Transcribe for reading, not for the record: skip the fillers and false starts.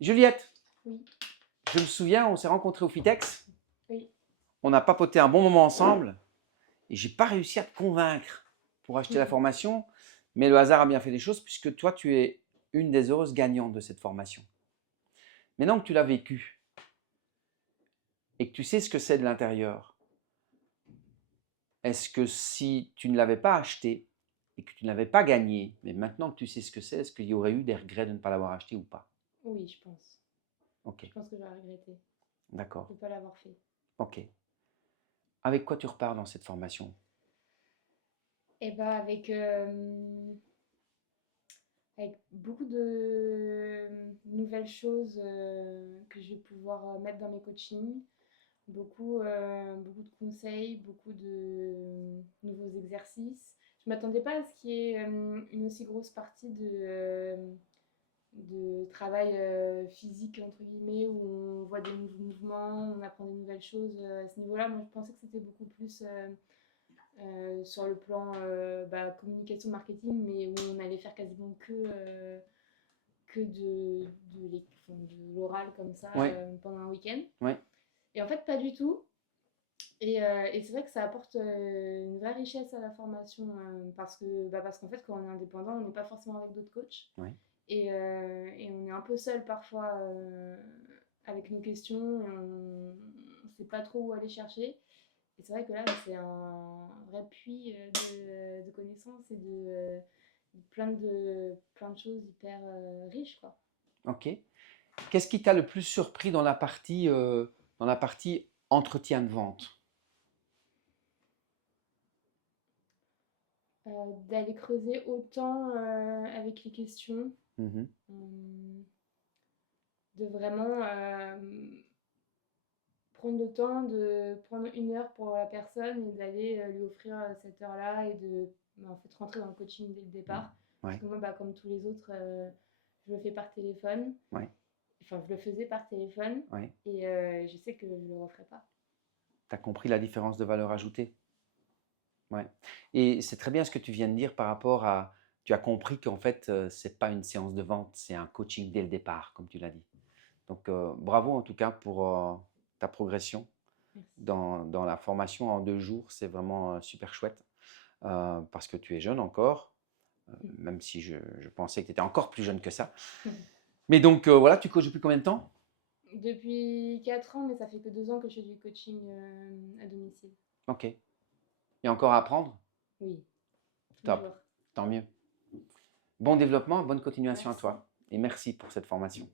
Juliette, Oui, je me souviens, on s'est rencontrés au FITEX, oui. on a papoté un bon moment ensemble et j'ai pas réussi à te convaincre pour acheter la formation, mais le hasard a bien fait des choses puisque toi, tu es une des heureuses gagnantes de cette formation. Maintenant que tu l'as vécu et que tu sais ce que c'est de l'intérieur, est-ce que si tu ne l'avais pas acheté et que tu ne l'avais pas gagné, mais maintenant que tu sais ce que c'est, est-ce qu'il y aurait eu des regrets de ne pas l'avoir acheté ou pas? Oui, je pense. Ok, Je pense que j'aurais regretté d'accord, de ne pas l'avoir fait. ok. Avec quoi tu repars dans cette formation? Et bah avec beaucoup de nouvelles choses que je vais pouvoir mettre dans mes coachings, beaucoup de conseils, beaucoup de nouveaux exercices. Je m'attendais pas à ce qu'il y ait une aussi grosse partie de travail physique, entre guillemets, où on voit des nouveaux mouvements, on apprend des nouvelles choses à ce niveau-là. Moi, je pensais que c'était beaucoup plus sur le plan communication, marketing, mais où on allait faire quasiment que de l'oral comme ça Oui, pendant un week-end. oui, Et en fait, pas du tout. Et c'est vrai que ça apporte une vraie richesse à la formation parce qu'en fait, quand on est indépendant, on n'est pas forcément avec d'autres coachs. oui. Et on est un peu seul parfois avec nos questions. Et on ne sait pas trop où aller chercher. Et c'est vrai que là, c'est un vrai puits de connaissances et plein de choses hyper riches, quoi. Ok. Qu'est-ce qui t'a le plus surpris dans la partie entretien de vente? D'aller creuser autant avec les questions, Mhm. euh, de vraiment prendre le temps de prendre une heure pour la personne et d'aller lui offrir cette heure-là et en fait rentrer dans le coaching dès le départ. Parce Ouais, que moi, comme tous les autres, je le fais par téléphone. ouais, Enfin, je le faisais par téléphone ouais. et je sais que je ne le referai pas. Tu as compris la différence de valeur ajoutée? Ouais. Et c'est très bien ce que tu viens de dire par rapport à, tu as compris qu'en fait, c'est pas une séance de vente, c'est un coaching dès le départ, comme tu l'as dit. Donc, bravo en tout cas pour ta progression Merci. dans la formation en 2 jours. C'est vraiment super chouette parce que tu es jeune encore, même si je pensais que tu étais encore plus jeune que ça. Mais donc, voilà, tu coaches depuis combien de temps? Depuis 4 ans, mais ça fait que 2 ans que je fais du coaching à domicile. Ok. Il y a encore à apprendre? Oui, Top. toujours. Tant mieux. Bon développement, bonne continuation à Merci. toi. Et merci pour cette formation.